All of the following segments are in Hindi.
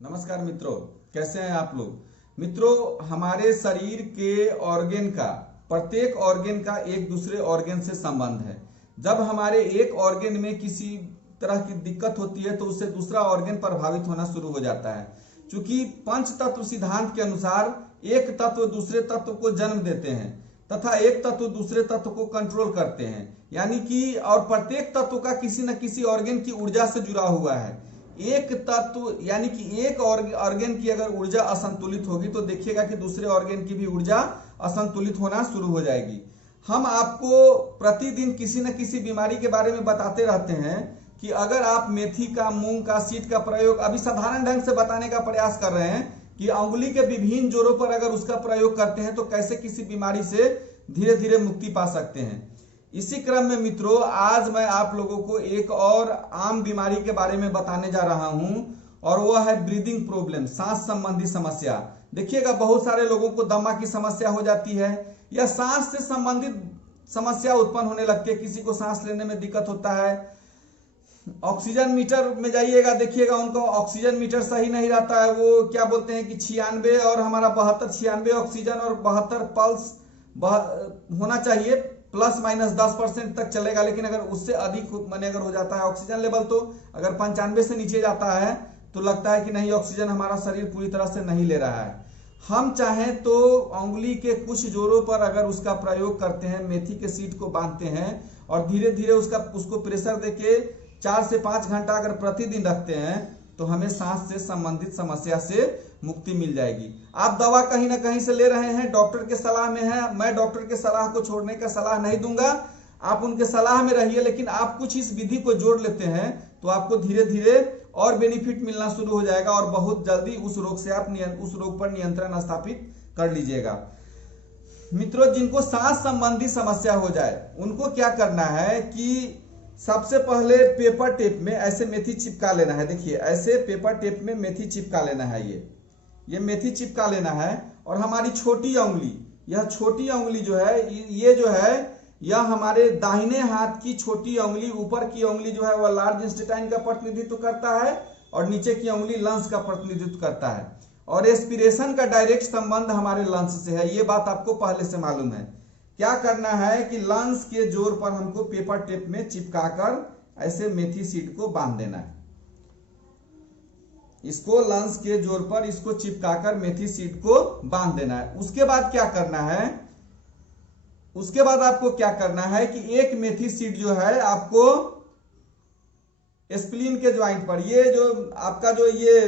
नमस्कार मित्रों, कैसे हैं आप लोग। मित्रों, हमारे शरीर के ऑर्गेन का, प्रत्येक ऑर्गेन का एक दूसरे ऑर्गेन से संबंध है। जब हमारे एक ऑर्गेन में किसी तरह की दिक्कत होती है तो उससे दूसरा ऑर्गेन प्रभावित होना शुरू हो जाता है। क्योंकि पंच तत्व सिद्धांत के अनुसार एक तत्व दूसरे तत्व को जन्म देते हैं तथा एक तत्व दूसरे तत्व को कंट्रोल करते हैं, यानी कि और प्रत्येक तत्व का किसी न किसी ऑर्गेन की ऊर्जा से जुड़ा हुआ है। एक तत्व यानी कि एक ऑर्गेन की अगर ऊर्जा असंतुलित होगी तो देखिएगा कि दूसरे ऑर्गेन की भी ऊर्जा असंतुलित होना शुरू हो जाएगी। हम आपको प्रतिदिन किसी न किसी बीमारी के बारे में बताते रहते हैं कि अगर आप मेथी का, मूंग का सीड का प्रयोग अभी साधारण ढंग से बताने का प्रयास कर रहे हैं कि अंगुली के विभिन्न जोड़ों पर अगर उसका प्रयोग करते हैं तो कैसे किसी बीमारी से धीरे धीरे मुक्ति पा सकते हैं। इसी क्रम में मित्रों, आज मैं आप लोगों को एक और आम बीमारी के बारे में बताने जा रहा हूं और वह है ब्रीदिंग प्रॉब्लम, सांस संबंधी समस्या। देखिएगा, बहुत सारे लोगों को दमा की समस्या हो जाती है या सांस से संबंधित समस्या उत्पन्न होने लगती है। किसी को सांस लेने में दिक्कत होता है, ऑक्सीजन मीटर में जाइएगा, देखिएगा उनको ऑक्सीजन मीटर सही नहीं रहता है। वो क्या बोलते हैं कि 96 और हमारा 72-96 ऑक्सीजन और 72 पल्स होना चाहिए, प्लस माइनस 10% तक चलेगा। लेकिन अगर उससे अधिक माने अगर हो जाता है ऑक्सीजन लेवल, तो अगर 95 से नीचे जाता है तो लगता है कि नहीं, ऑक्सीजन हमारा शरीर पूरी तरह से नहीं ले रहा है। हम चाहें तो उंगली के कुछ जोड़ों पर अगर उसका प्रयोग करते हैं, मेथी के सीड को बांधते हैं और धीरे धीरे उसको प्रेशर देके 4 से 5 घंटा अगर प्रतिदिन रखते हैं तो हमें सांस से संबंधित समस्या से मुक्ति मिल जाएगी। आप दवा कहीं ना कहीं से ले रहे हैं, डॉक्टर के सलाह में है। मैं डॉक्टर के सलाह को छोड़ने का सलाह नहीं दूंगा, आप उनके सलाह में रहिए। लेकिन आप कुछ इस विधि को जोड़ लेते हैं तो आपको धीरे धीरे और बेनिफिट मिलना शुरू हो जाएगा और बहुत जल्दी उस रोग से आप उस रोग पर नियंत्रण स्थापित कर लीजिएगा। मित्रों, जिनको सांस संबंधी समस्या हो जाए उनको क्या करना है कि सबसे पहले पेपर टेप में ऐसे मेथी चिपका लेना है। देखिए, ऐसे पेपर टेप में मेथी चिपका लेना है। ये मेथी चिपका लेना है और हमारी छोटी उंगली, यह छोटी उंगली जो है, ये जो है यह हमारे दाहिने हाथ की छोटी उंगली, ऊपर की उंगली जो है वह लार्ज इंटेस्टाइन का प्रतिनिधित्व करता है और नीचे की उंगली लंग्स का प्रतिनिधित्व करता है। और एस्पिरेशन का डायरेक्ट संबंध हमारे लंग्स से है, ये बात आपको पहले से मालूम है। क्या करना है कि लंग्स के जोर पर हमको पेपर टेप में चिपकाकर ऐसे मेथी सीड को बांध देना है। इसको लंग्स के जोर पर इसको चिपकाकर मेथी सीड को बांध देना है। उसके बाद क्या करना है, उसके बाद आपको क्या करना है कि एक मेथी सीड जो है आपको स्प्लीन के ज्वाइंट पर, ये जो आपका जो ये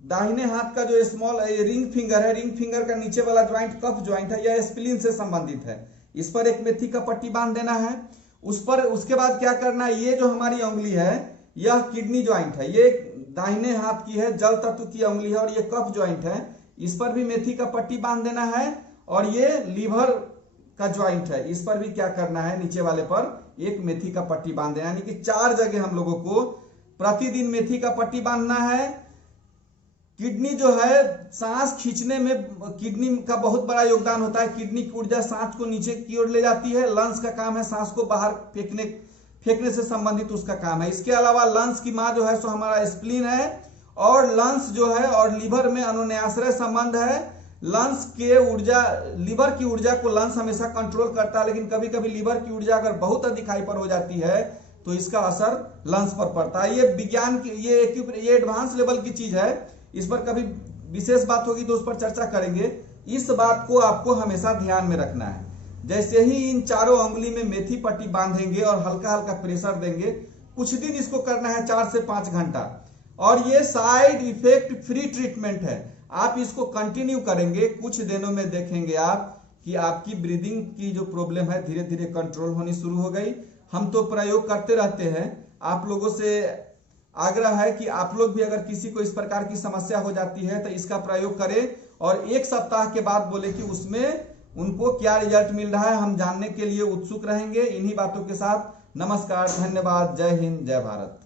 दाहिने हाथ का जो स्मॉल रिंग फिंगर है, रिंग फिंगर का नीचे वाला ज्वाइंट कफ ज्वाइंट है, यह स्प्लीन से संबंधित है। इस पर एक मेथी का पट्टी बांध देना है। उस पर उसके बाद क्या करना है, ये जो हमारी उंगली है यह किडनी ज्वाइंट है, ये दाहिने हाथ की है, जल तत्व की उंगली है और ये कफ ज्वाइंट है। इस पर भी मेथी का पट्टी बांध देना है। और ये लीवर का ज्वाइंट है, इस पर भी क्या करना है, नीचे वाले पर एक मेथी का पट्टी बांध देना, यानी कि 4 जगह हम लोगों को प्रतिदिन मेथी का पट्टी बांधना है। किडनी जो है, सांस खींचने में किडनी का बहुत बड़ा योगदान होता है। किडनी की ऊर्जा सांस को नीचे की ओर ले जाती है। लंग्स का काम है सांस को बाहर फेंकने से संबंधित उसका काम है। इसके अलावा लंग्स की मां जो है सो हमारा स्प्लीन है और लंग्स जो है और लीवर में अनुन्याश्रय संबंध है। लंग्स के ऊर्जा, लीवर की ऊर्जा को लंग्स हमेशा कंट्रोल करता है, लेकिन कभी कभी लीवर की ऊर्जा अगर बहुत अधिक हाइपर हो जाती है तो इसका असर लंग्स पर पड़ता है। ये विज्ञान की ये एडवांस लेवल की चीज है। इस पर कभी विशेष बात होगी तो उस पर चर्चा करेंगे। इस बात को आपको हमेशा ध्यान में रखना है। जैसे ही इन चारों उंगली में मेथी पट्टी बांधेंगे और हल्का हल्का प्रेशर देंगे, कुछ दिन इसको करना है 4 से 5 घंटा। और ये साइड इफेक्ट फ्री ट्रीटमेंट है। आप इसको कंटिन्यू करेंगे, कुछ दिनों में देखेंगे आप कि आपकी ब्रीदिंग की जो प्रॉब्लम है धीरे धीरे कंट्रोल होनी शुरू हो गई। हम तो प्रयोग करते रहते हैं। आप लोगों से आग्रह है कि आप लोग भी अगर किसी को इस प्रकार की समस्या हो जाती है तो इसका प्रयोग करें और 1 सप्ताह के बाद बोले कि उसमें उनको क्या रिजल्ट मिल रहा है, हम जानने के लिए उत्सुक रहेंगे। इन्हीं बातों के साथ नमस्कार, धन्यवाद, जय हिंद, जय भारत।